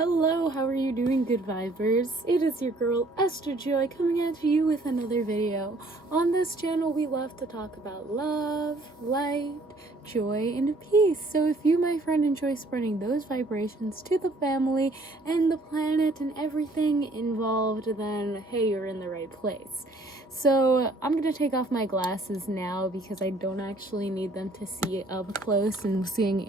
Hello, how are you doing, good vibers? It is your girl, Esther Joy, coming at you with another video. On this channel, we love to talk about love, light, joy, and peace. So if you, my friend, enjoy spreading those vibrations to the family and the planet and everything involved, then hey, you're in the right place. So I'm gonna take off my glasses now because I don't actually need them to see up close, and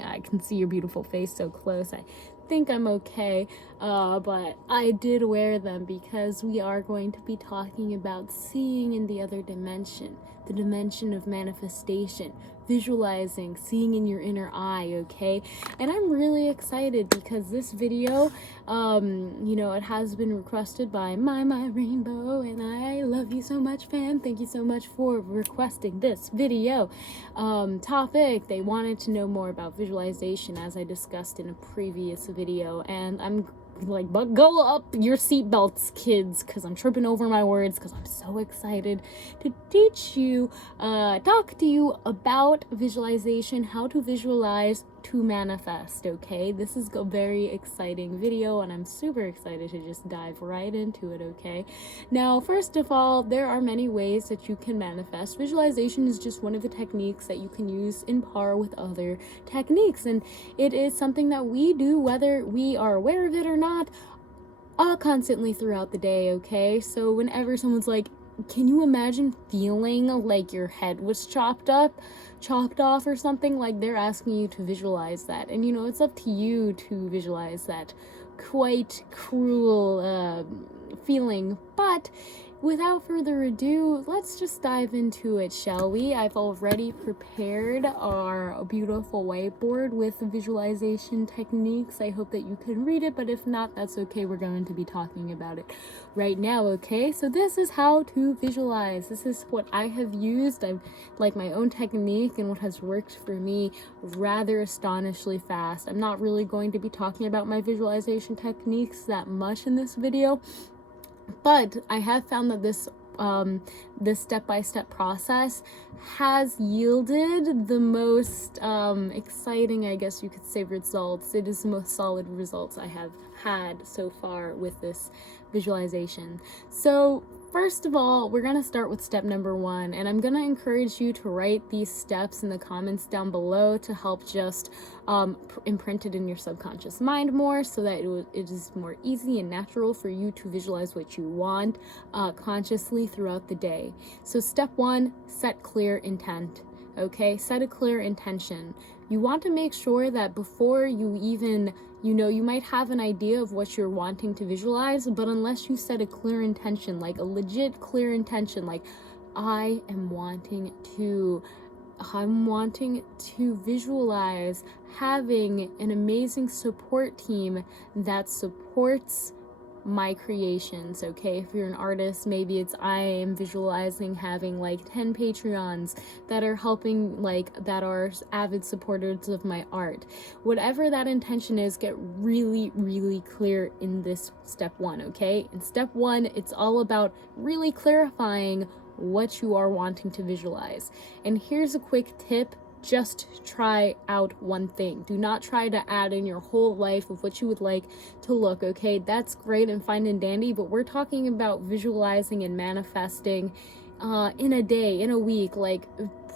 I can see your beautiful face so close. I think I'm okay, but I did wear them because we are going to be talking about seeing in the other dimension, the dimension of manifestation, visualizing, seeing in your inner eye, okay? And I'm really excited because this video, it has been requested by my Rainbow, and I love you so much, fam. Thank you so much for requesting this video topic. They wanted to know more about visualization, as I discussed in a previous video, and I'm like, buckle up your seatbelts, kids, because I'm tripping over my words because I'm so excited to teach you, talk to you about visualization, how to visualize to manifest, okay? This is a very exciting video, and I'm super excited to just dive right into it, okay? Now, first of all, there are many ways that you can manifest. Visualization is just one of the techniques that you can use in par with other techniques, and it is something that we do whether we are aware of it or not, constantly throughout the day, okay? So whenever someone's like, can you imagine feeling like your head was chopped off or something, like they're asking you to visualize that. And it's up to you to visualize that quite cruel feeling. But without further ado, let's just dive into it, shall we? I've already prepared our beautiful whiteboard with visualization techniques. I hope that you can read it, but if not, that's okay. We're going to be talking about it right now, okay? So this is how to visualize. This is what I have used. I've like my own technique and what has worked for me rather astonishingly fast. I'm not really going to be talking about my visualization techniques that much in this video, but I have found that this step-by-step process has yielded the most exciting, I guess you could say, results. It is the most solid results I have had so far with this visualization. So first of all, we're going to start with step number 1, and I'm going to encourage you to write these steps in the comments down below to help just imprint it in your subconscious mind more, so that it is more easy and natural for you to visualize what you want consciously throughout the day. So step 1, set clear intent. Okay, set a clear intention. You want to make sure that before you even, you might have an idea of what you're wanting to visualize, but unless you set a clear intention, like a legit clear intention, like I'm wanting to visualize having an amazing support team that supports my creations, okay? If you're an artist, maybe it's I am visualizing having like 10 Patreons that are helping, that are avid supporters of my art. Whatever that intention is, get really, really clear in this step 1, okay? In step 1, it's all about really clarifying what you are wanting to visualize. And here's a quick tip. Just try out one thing. Do not try to add in your whole life of what you would like to look, okay? That's great and fine and dandy, but we're talking about visualizing and manifesting in a day, in a week, like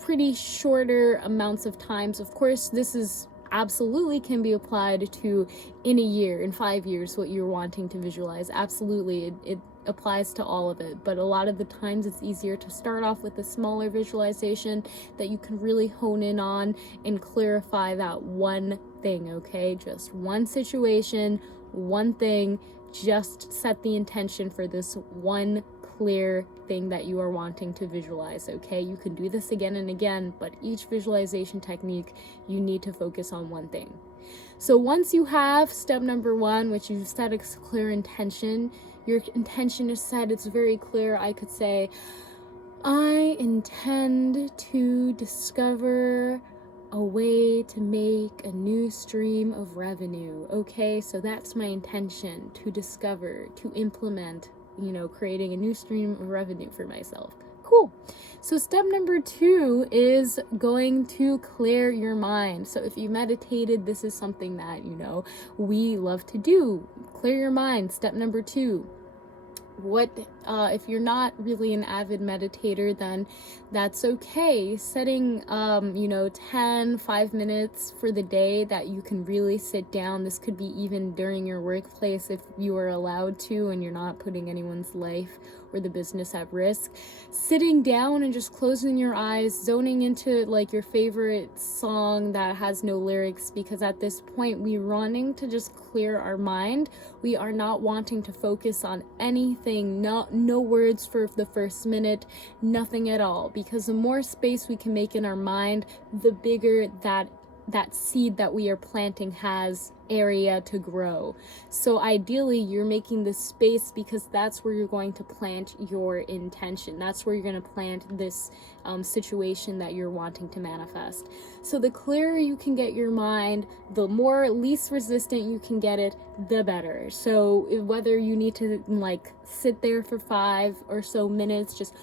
pretty shorter amounts of times. Of course, this is absolutely can be applied to in a year, in 5 years, what you're wanting to visualize. Absolutely, it applies to all of it, but a lot of the times it's easier to start off with a smaller visualization that you can really hone in on and clarify that one thing, okay? Just one situation, one thing. Just set the intention for this one clear thing that you are wanting to visualize, okay? You can do this again and again, but each visualization technique, you need to focus on one thing. So once you have step number 1, which you've set a clear intention, your intention is set, it's very clear. I could say, I intend to discover a way to make a new stream of revenue. Okay, so that's my intention, to discover, to implement, creating a new stream of revenue for myself. Cool. So step number 2 is going to clear your mind. So if you meditated, this is something that, we love to do. Clear your mind. Step number 2. If you're not really an avid meditator, then that's okay. Setting 5 minutes for the day that you can really sit down. This could be even during your workplace if you are allowed to and you're not putting anyone's life or the business at risk. Sitting down and just closing your eyes, zoning into like your favorite song that has no lyrics, because at this point we're running to just clear our mind. We are not wanting to focus on anything, no words for the first minute, nothing at all, because the more space we can make in our mind, the bigger that seed that we are planting has area to grow. So ideally you're making this space because that's where you're going to plant your intention. That's where you're going to plant this situation that you're wanting to manifest. So the clearer you can get your mind, the more least resistant you can get it, the better. So whether you need to sit there for 5 or so minutes, just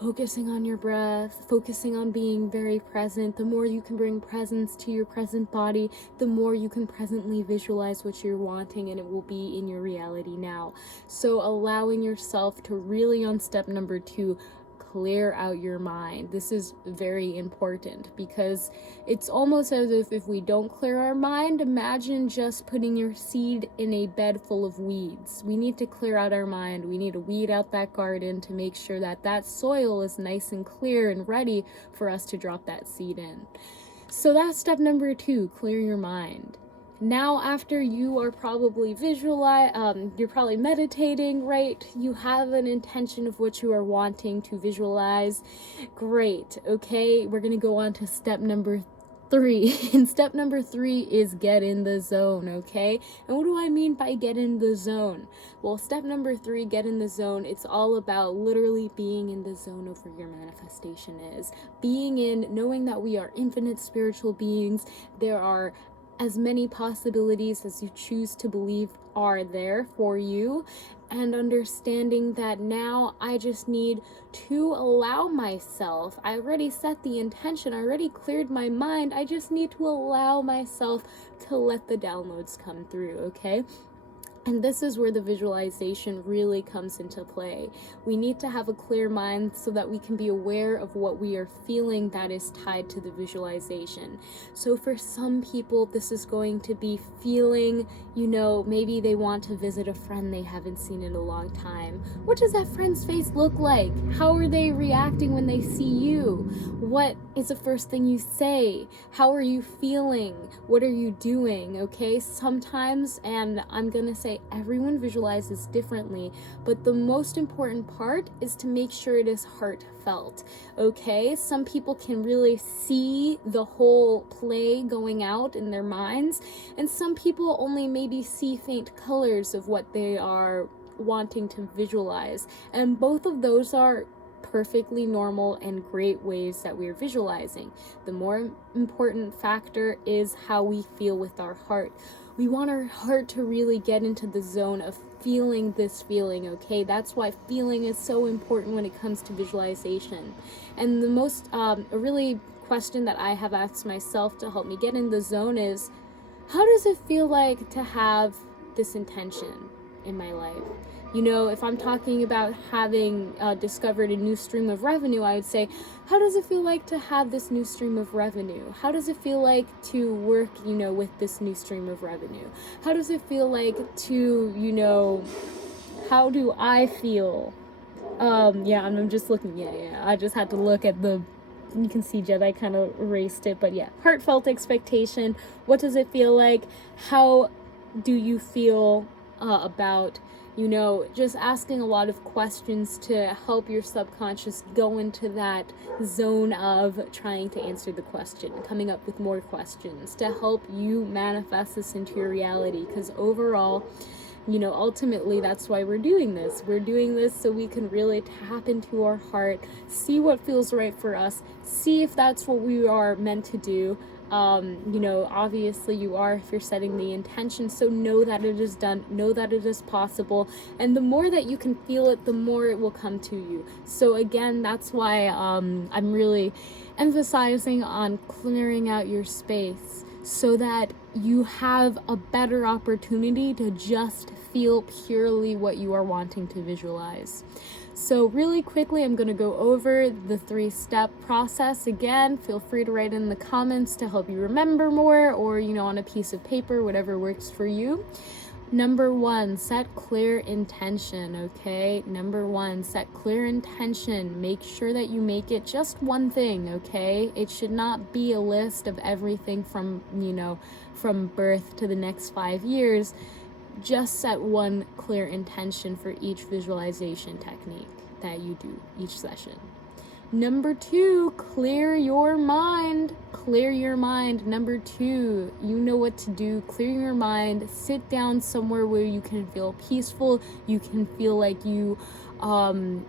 focusing on your breath, focusing on being very present. The more you can bring presence to your present body, the more you can presently visualize what you're wanting, and it will be in your reality now. So allowing yourself to really, on step number 2, clear out your mind. This is very important because it's almost as if we don't clear our mind, imagine just putting your seed in a bed full of weeds. We need to clear out our mind. We need to weed out that garden to make sure that that soil is nice and clear and ready for us to drop that seed in. So that's step number 2, clear your mind. Now, after you are probably you're probably meditating, right? You have an intention of what you are wanting to visualize. Great. Okay, we're going to go on to step number 3. And step number 3 is get in the zone, okay? And what do I mean by get in the zone? Well, step number 3, get in the zone. It's all about literally being in the zone of where your manifestation is. Knowing that we are infinite spiritual beings. There are as many possibilities as you choose to believe are there for you, and understanding that now I just need to allow myself. I already set the intention, I already cleared my mind. I just need to allow myself to let the downloads come through, okay? And this is where the visualization really comes into play. We need to have a clear mind so that we can be aware of what we are feeling that is tied to the visualization. So for some people, this is going to be feeling, maybe they want to visit a friend they haven't seen in a long time. What does that friend's face look like? How are they reacting when they see you? What is the first thing you say? How are you feeling? What are you doing? Okay, sometimes, and I'm gonna say everyone visualizes differently, but the most important part is to make sure it is heartfelt. Okay, some people can really see the whole play going out in their minds, and some people only maybe see faint colors of what they are wanting to visualize, and both of those are perfectly normal and great ways that we're visualizing. The more important factor is how we feel with our heart. We want our heart to really get into the zone of feeling this feeling, okay? That's why feeling is so important when it comes to visualization. And the most, a really question that I have asked myself to help me get in the zone is, how does it feel like to have this intention in my life? If I'm talking about having discovered a new stream of revenue, I would say, how does it feel like to have this new stream of revenue? How does it feel like to work, with this new stream of revenue? How does it feel like to, how do I feel? I'm just looking, I just had to look at you can see Jedi kind of erased it, but heartfelt expectation. What does it feel like? How do you feel about just asking a lot of questions to help your subconscious go into that zone of trying to answer the question, coming up with more questions to help you manifest this into your reality. Because overall, ultimately that's why we're doing this. We're doing this so we can really tap into our heart, see what feels right for us, see if that's what we are meant to do. Obviously you are if you're setting the intention. So know that it is done, know that it is possible, and the more that you can feel it, the more it will come to you. So again, that's why I'm really emphasizing on clearing out your space so that you have a better opportunity to just feel purely what you are wanting to visualize. So really quickly, I'm going to go over the 3-step process again. Feel free to write in the comments to help you remember more, or, on a piece of paper, whatever works for you. Number 1, set clear intention, okay? Number 1, set clear intention. Make sure that you make it just one thing, okay? It should not be a list of everything from birth to the next 5 years. Just set one clear intention for each visualization technique that you do each session. Number 2, clear your mind. Clear your mind. Number 2, you know what to do. Clear your mind. Sit down somewhere where you can feel peaceful. You can feel like you can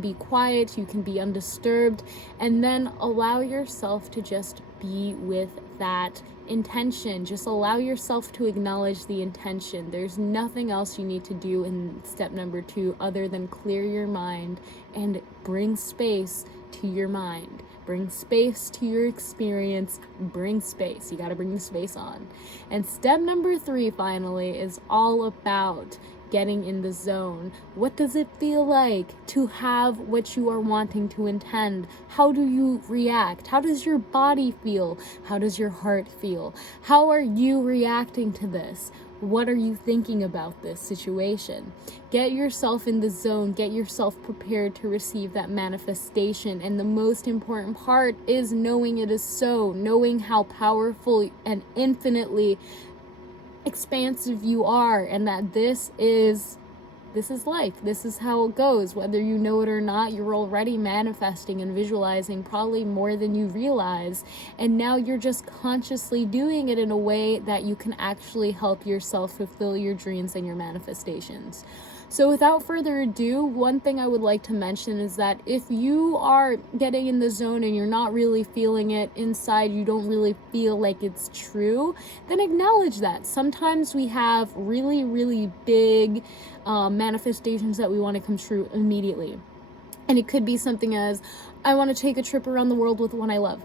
be quiet. You can be undisturbed. And then allow yourself to just be with that intention. Just allow yourself to acknowledge the intention. There's nothing else you need to do in step number 2 other than clear your mind and bring space to your mind. Bring space to your experience. Bring space. You got to bring the space on. And step number 3 finally is all about getting in the zone. What does it feel like to have what you are wanting to intend? How do you react? How does your body feel? How does your heart feel? How are you reacting to this? What are you thinking about this situation? Get yourself in the zone. Get yourself prepared to receive that manifestation. And the most important part is knowing it is so, knowing how powerful and infinitely expansive you are, and that this is life. This is how it goes. Whether you know it or not, you're already manifesting and visualizing probably more than you realize, and now you're just consciously doing it in a way that you can actually help yourself fulfill your dreams and your manifestations. So without further ado, one thing I would like to mention is that if you are getting in the zone and you're not really feeling it inside, you don't really feel like it's true, then acknowledge that. Sometimes we have really, really big manifestations that we want to come true immediately. And it could be something as, I want to take a trip around the world with one I love.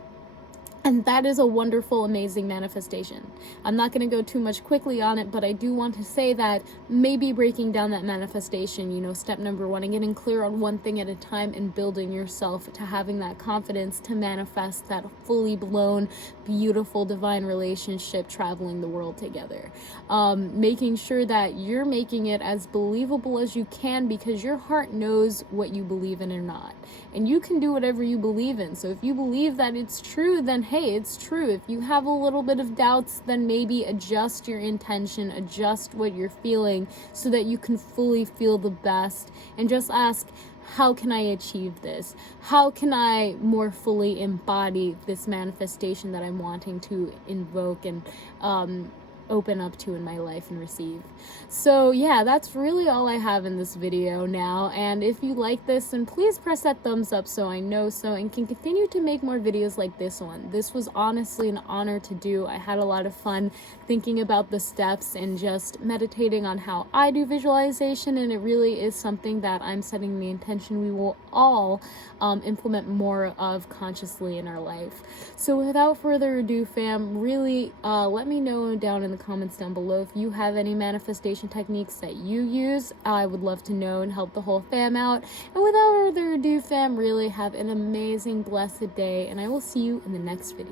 And that is a wonderful, amazing manifestation. I'm not going to go too much quickly on it, but I do want to say that maybe breaking down that manifestation, step number 1, and getting clear on one thing at a time and building yourself to having that confidence to manifest that fully blown, beautiful, divine relationship traveling the world together. Making sure that you're making it as believable as you can, because your heart knows what you believe in or not. And you can do whatever you believe in. So if you believe that it's true, then hey, it's true. If you have a little bit of doubts, then maybe adjust your intention, adjust what you're feeling so that you can fully feel the best, and just ask, how can I achieve this? How can I more fully embody this manifestation that I'm wanting to invoke and open up to in my life and receive? So yeah, that's really all I have in this video now, and if you like this, then please press that thumbs up so I know so and can continue to make more videos like this one. This was honestly an honor to do. I had a lot of fun thinking about the steps and just meditating on how I do visualization, and it really is something that I'm setting the intention we will all implement more of consciously in our life. So without further ado, fam, really let me know down in the comments down below if you have any manifestation techniques that you use. I would love to know and help the whole fam out. And without further ado, fam, really have an amazing, blessed day, and I will see you in the next video.